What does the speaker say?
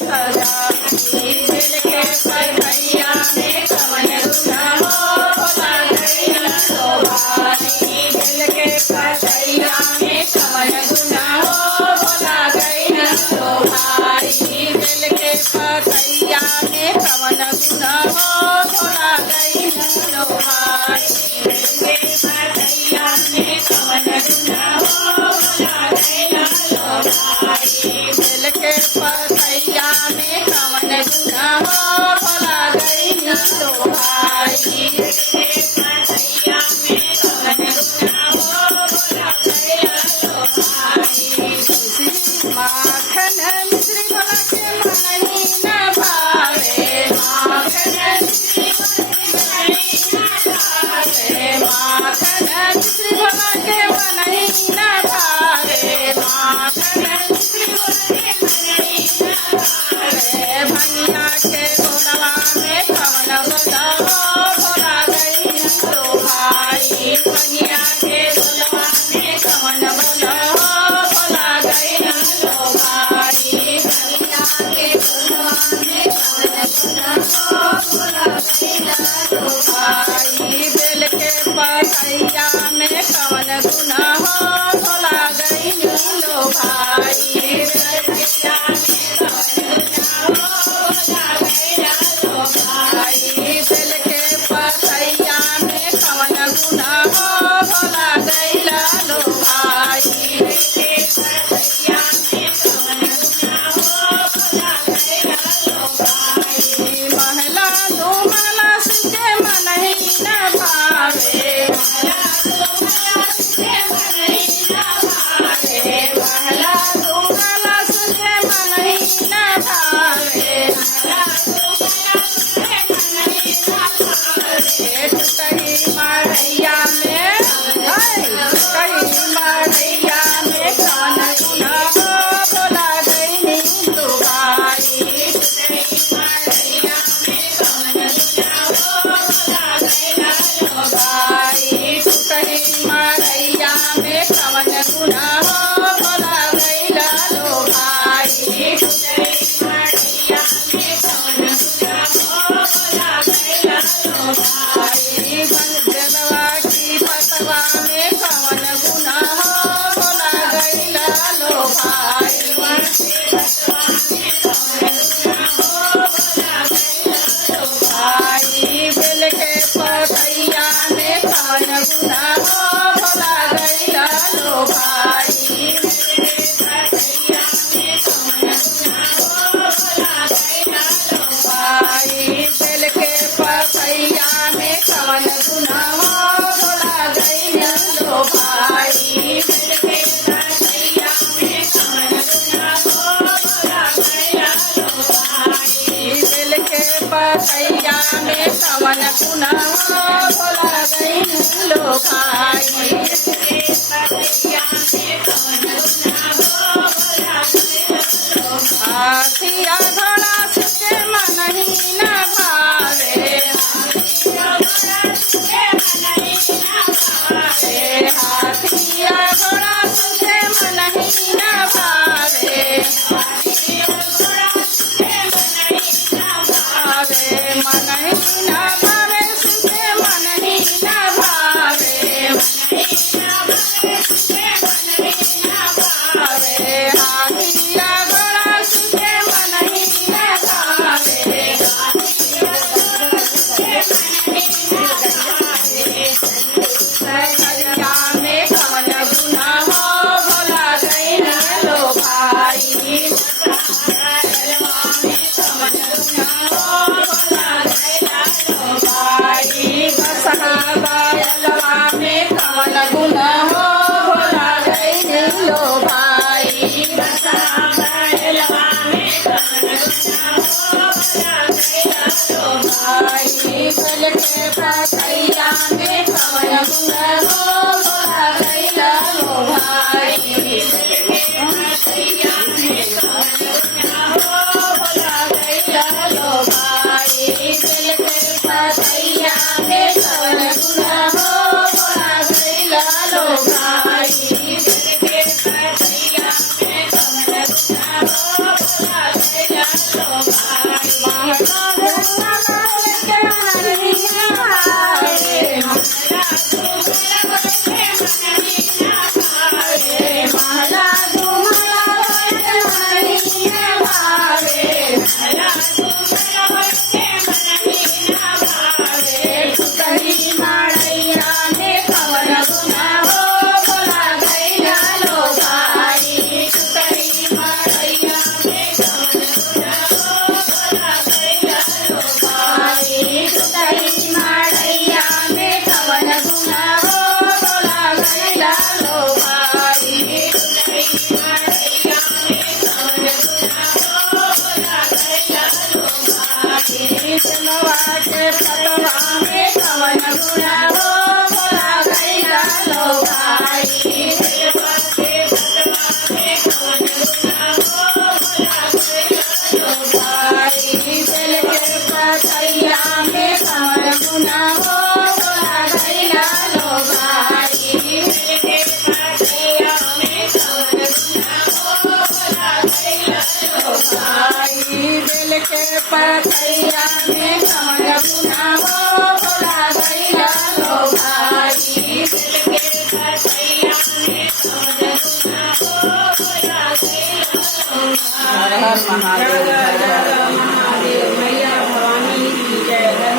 दिल के पथरिया में कवन गुना हो भोला गइल लो भाई। दिल के पथरिया में कवन गुना हो भोला गइल लो भाई। दिल के पथरिया में कवन गुना हो भोला गइल लो भाई। दिल के पथरिया में कवन गुना हो भोला गइल लो भाई। दिल के पथरिया में कवन गुना हो भोला गइल लो भाई। दिल के पथरिया में कवन गुना हो भोला गइल लो भाई। माखन मिश्री भोला के मनहि न भावे। माखन मिश्री भोला के मनहि न भावे। माखन मिश्री भोला के मनहि न भावे। माखन मिश्री भोला के मनहि न भावे। भैया के गोलवा में कवन बोला हो भोला गइल लो भाई। भैया के गोलवा में कवन बोला हो भोला गइल लो भाई। भैया के गोलवा में कवन बोला हो भोला गइल लो भाई। बेल के पथरिया में कवन गुना हो भोला गइल लो भाई। बेल के पथरिया में कवन गुना हो भोला गइल लो भाई। बेल के पथरिया में कवन गुना हो भोला गइल लो भाई। बेल के पथरिया में कवन गुना हो भोला गइल लो भाई। महला दो माला सुके मनहि न भावे। महला दो माला सुके मनहि न भावे। महला दो माला सुके मनहि न भावे। महला दो माला सुके मनहि न भावे। टूटही मारैया में टूटही मारैया में कवन गुना हो भोला गइल लो भाई। टूटही मारैया में कवन गुना हो भोला गइल लो भाई। टूटही मारैया में कवन गुना हो भोला गइल लो भाई। टूटही मारैया में कवन गुना हो भोला गइल लो भाई। देववा की पतवा में कवन गुना हो भोला गइल लो भाई। पतवा में कवन गुना हो भोला गइल लो भाई। बेल के पथरिया में कवन गुना हो भोला गइल लो भाई। बेल के पथरिया में कवन गुना हो भोला गइल लो भाई। बेल के पथरिया में कवन गुना हो भोला गइल लो भाई। बेल के पथरिया में कवन गुना हो भोला गइल लो भाई। बेल के पथरिया में कवन गुना हो भोला गइल लो भाई। बेल के पथरिया में कवन गुना हो भोला गइल लो हाथिया घोड़ा सुके मनहि न भावे। हाथिया घोड़ा सुके मनहि न भावे। हाथिया घोड़ा सुके मनहि न भावे। हाथिया घोड़ा सुके मनहि न भावे। मनहि न भावे सुके मनहि न भावे। मनहि न भावे सुके मनहि न भावे। हाथिया घोड़ा सुके मनहि न भावे। हाथिया घोड़ा सुके मनहि न भावे। पथरिया में कवन गुना हो भोला गइल लो भाई। पथरिया में कवन गुना हो भोला गइल लो भाई। बसहा बैलवा में कवन गुना हो भोला गइल लो भाई। बसहा बैलवा में कवन गुना हो भोला गइल लो भाई। बेल के पथरिया में कवन गुना हो भोला गइल लो भाई। बेल के पथरिया में कवन गुना हो भोला गइल लो भाई। बेल के पथरिया में कवन गुना हो भोला गइल लो भाई। बेल के पथरिया में कवन गुना हो भोला गइल लो चंदवा के पतवा में कवन गुना हो भोला गैया लो भाई के पतवा में कवन गुना हो भोला गैया लो भाई बेल के पतैया में कवन गुना हो भोला गैया लो भाई बेल के पतैया में कवन गुना हो भोला गैया लो भाई बेल के पतैया में कवन गुना हो भोला गैया लो भाई बेल के पतैया में कवन गुना हो भोला गैया लो भाई। हर हर महादेव, मैया भवानी की जय।